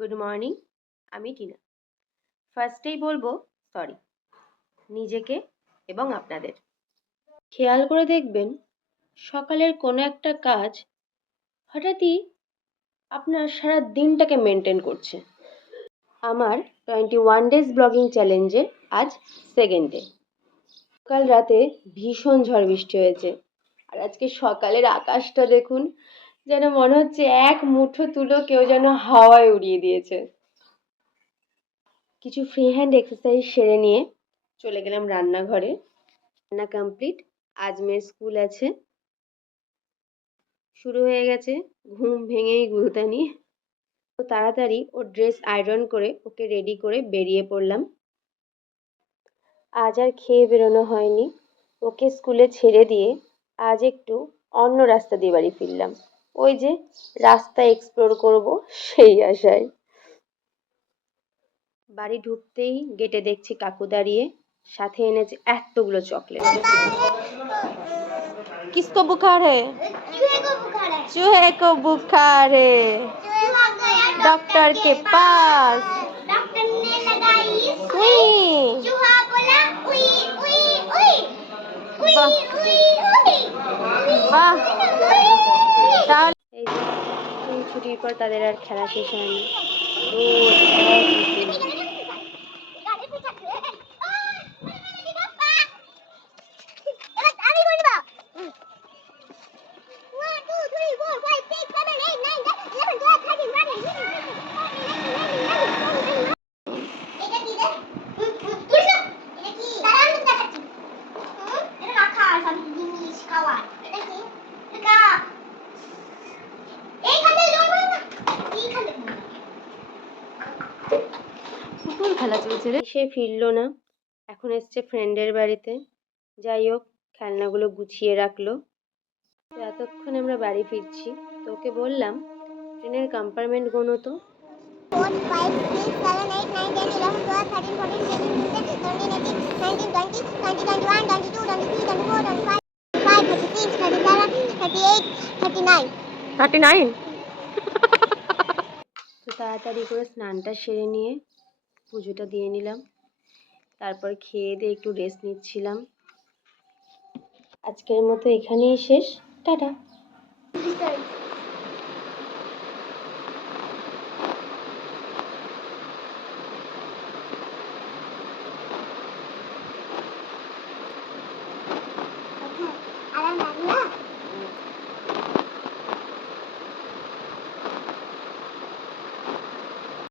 Good morning, আমি টিনা। ফার্স্টেই বলবো সরি নিজেকে এবং আপনাদের। খেয়াল করে দেখবেন সকালের কোনো একটা কাজ হঠাৎই আপনার সারা দিনটাকে মেনটেন করছে। আমার 21 ডেজ ব্লগিং চ্যালেঞ্জের আজ সেকেন্ড ডে। কাল রাতে ভীষণ ঝড় বৃষ্টি হয়েছে, আর আজকে সকালের আকাশটা দেখুন, যেন মনে হচ্ছে এক মুঠো তুলো কেউ যেন হাওয়ায় উড়িয়ে দিয়েছে। কিছু ফ্রি হ্যান্ড এক্সারসাইজ সেরে নিয়ে চলে গেলাম রান্নাঘরে। রান্না কমপ্লিট। আজ মেয়ের স্কুল আছে, শুরু হয়ে গেছে ঘুম ভেঙেই গুলতানি। তো তাড়াতাড়ি ওর ড্রেস আয়রন করে ওকে রেডি করে বেরিয়ে পড়লাম। আজ আর খেয়ে বেরোনো হয়নি, ওকে স্কুলে ছেড়ে দিয়ে আজ একটু অন্য রাস্তা দিয়ে বাড়ি ফিরলাম। ওই যে রাস্তা এক্সপ্লোর করব সেই আশায়। বাড়ি ঢুকতেই গেটে দেখছি কাকু দাঁড়িয়ে, সাথে এনেছে এতগুলো চকলেট। किसको बुखार है? चूहे को बुखार है। डॉक्टर के पास। डॉक्टर ने लगाई सुई। चूहा बोला उई उई उई उई उई उई। বাহ, তাহলে এই ছুটির পর তাদের আর খেলা শেষ হয়নি। পুতুল খেলা চলছে রে। সে ফিরলো না, এখন এসছে ফ্রেন্ডের বাড়িতে। যাই হোক, খেলনাগুলো গুছিয়ে রাখলো। তো এতক্ষণে আমরা বাড়ি ফিরছি। তো ওকে বললাম ট্রেনের কম্পার্টমেন্ট গোনো তো। 4, 5, 6, 7, 8, 9, 10, 11, 12, 13, 14, 15, 16, 17, 18, 19, 20, 21, 22, 23, 24, 25, 36, 37, 38, 39। 39? তো তাড়াতাড়ি করে স্নানটা সেরে নিয়ে পুজোটা দিয়ে নিলাম। তারপর খেয়ে দিয়ে একটু রেস্ট নিচ্ছিলাম। আজকের মতো এখানেই শেষ। টাটা।